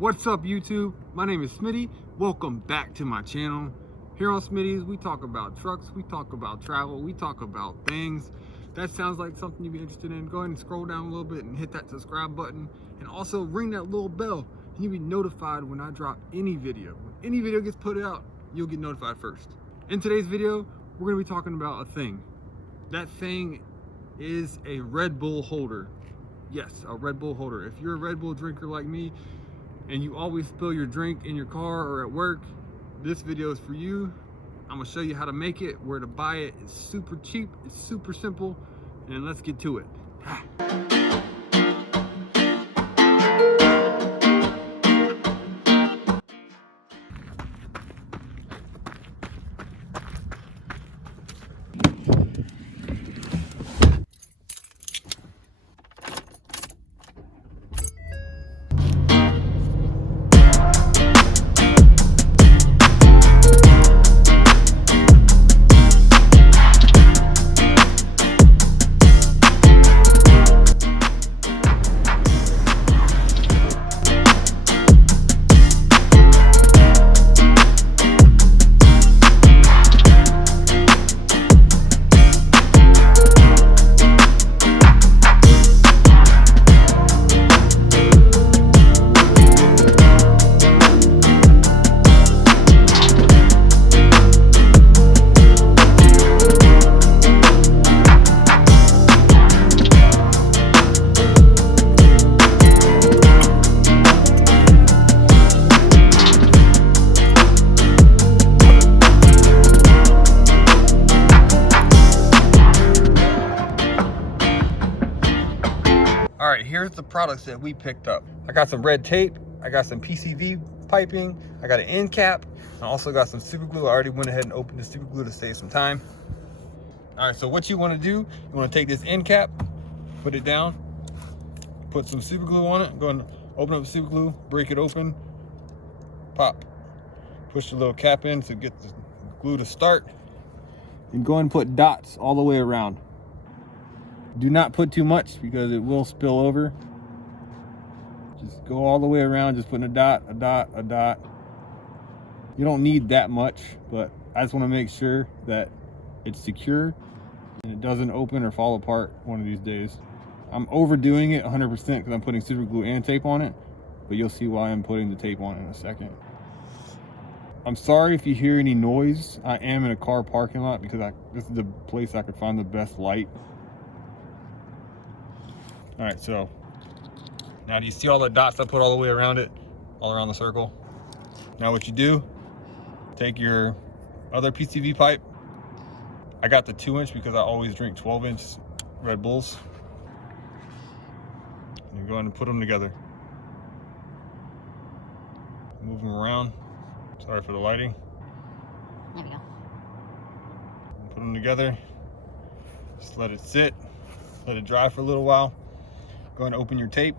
What's up, YouTube? My name is Smitty. Welcome back to my channel. Here on Smitty's, we talk about trucks, we talk about travel, we talk about things. That sounds like something you'd be interested in. Go ahead and scroll down a little bit and hit that subscribe button. And also ring that little bell, and you'll be notified when I drop any video. When any video gets put out, you'll get notified first. In today's video, we're gonna be talking about a thing. That thing is a Red Bull holder. Yes, a Red Bull holder. If you're a Red Bull drinker like me, and you always spill your drink in your car or at work, this video is for you. I'm gonna show you how to make it, where to buy it. It's super cheap, it's super simple, and let's get to it. All right, here's the products that we picked up. I got some red tape, I got some PCV piping, I got an end cap, I also got some super glue. I already went ahead and opened the super glue to save some time. All right, so what you wanna do, you wanna take this end cap, put it down, put some super glue on it, go and open up the super glue, break it open, pop. Push the little cap in to get the glue to start, and go and put dots all the way around. Do not put too much because it will spill over. Just go all the way around, just putting a dot, a dot, a dot. You don't need that much, but I just want to make sure that it's secure and it doesn't open or fall apart one of these days. I'm overdoing it 100% because I'm putting super glue and tape on it, but you'll see why I'm putting the tape on it in a second. I'm sorry if you hear any noise. I am in a car parking lot because this is the place I could find the best light. All right, so now do you see all the dots I put all the way around it, all around the circle? Now what you do, take your other PCV pipe. I got the 2-inch because I always drink 12-inch Red Bulls. And you go ahead and put them together. Move them around. Sorry for the lighting. There we go. Put them together. Just let it sit. Let it dry for a little while. Go and open your tape.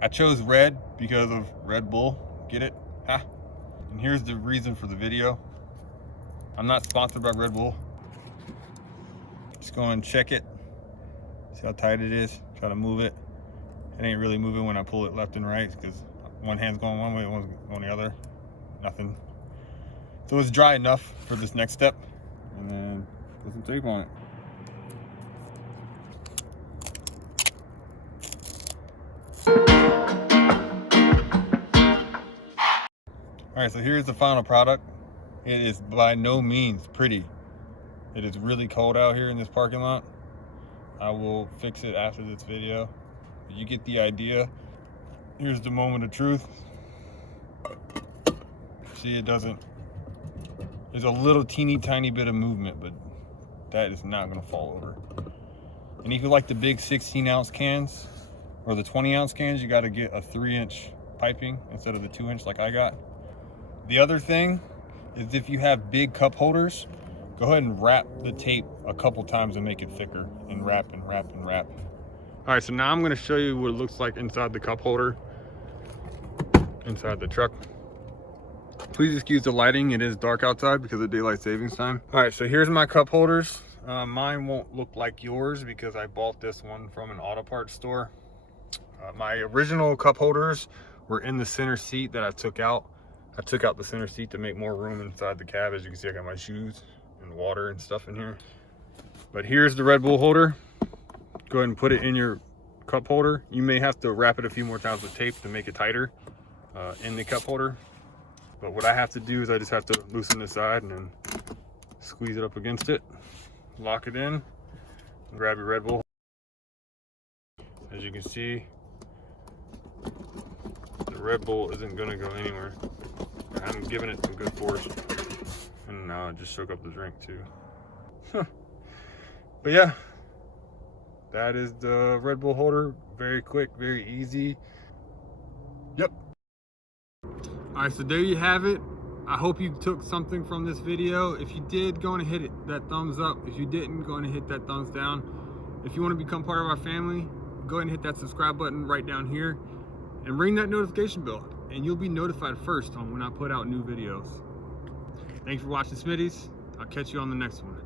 I chose red because of Red Bull. Get it? Ha! And here's the reason for the video. I'm not sponsored by Red Bull. Just go and check it. See how tight it is. Try to move it. It ain't really moving when I pull it left and right because one hand's going one way, one's going the other. Nothing. So it's dry enough for this next step. And then put some tape on it. All right, so here's the final product. It is by no means pretty. It is really cold out here in this parking lot. I will fix it after this video. But you get the idea. Here's the moment of truth. See, it doesn't, there's a little teeny tiny bit of movement, but that is not gonna fall over. And if you like the big 16-ounce cans or the 20-ounce cans, you gotta get a 3-inch piping instead of the 2-inch like I got. The other thing is if you have big cup holders, go ahead and wrap the tape a couple times and make it thicker, and wrap and wrap and wrap. All right, so now I'm going to show you what it looks like inside the cup holder, inside the truck. Please excuse the lighting. It is dark outside because of daylight savings time. All right, so here's my cup holders. Mine won't look like yours because I bought this one from an auto parts store. My original cup holders were in the center seat that I took out. I took out the center seat to make more room inside the cab. As you can see, I got my shoes and water and stuff in here. But here's the Red Bull holder. Go ahead and put it in your cup holder. You may have to wrap it a few more times with tape to make it tighter in the cup holder. But what I have to do is I just have to loosen this side and then squeeze it up against it, lock it in, and grab your Red Bull. As you can see, the Red Bull isn't gonna go anywhere. I'm giving it some good force, and now I just soak up the drink too. But yeah, that is the Red Bull holder. Very quick, very easy. Yep. All right, so there you have it. I hope you took something from this video. If you did, go on and hit that thumbs up. If you didn't, go on and hit that thumbs down. If you want to become part of our family, go ahead and hit that subscribe button right down here and ring that notification bell, and you'll be notified first on when I put out new videos. Thanks for watching, Smitties. I'll catch you on the next one.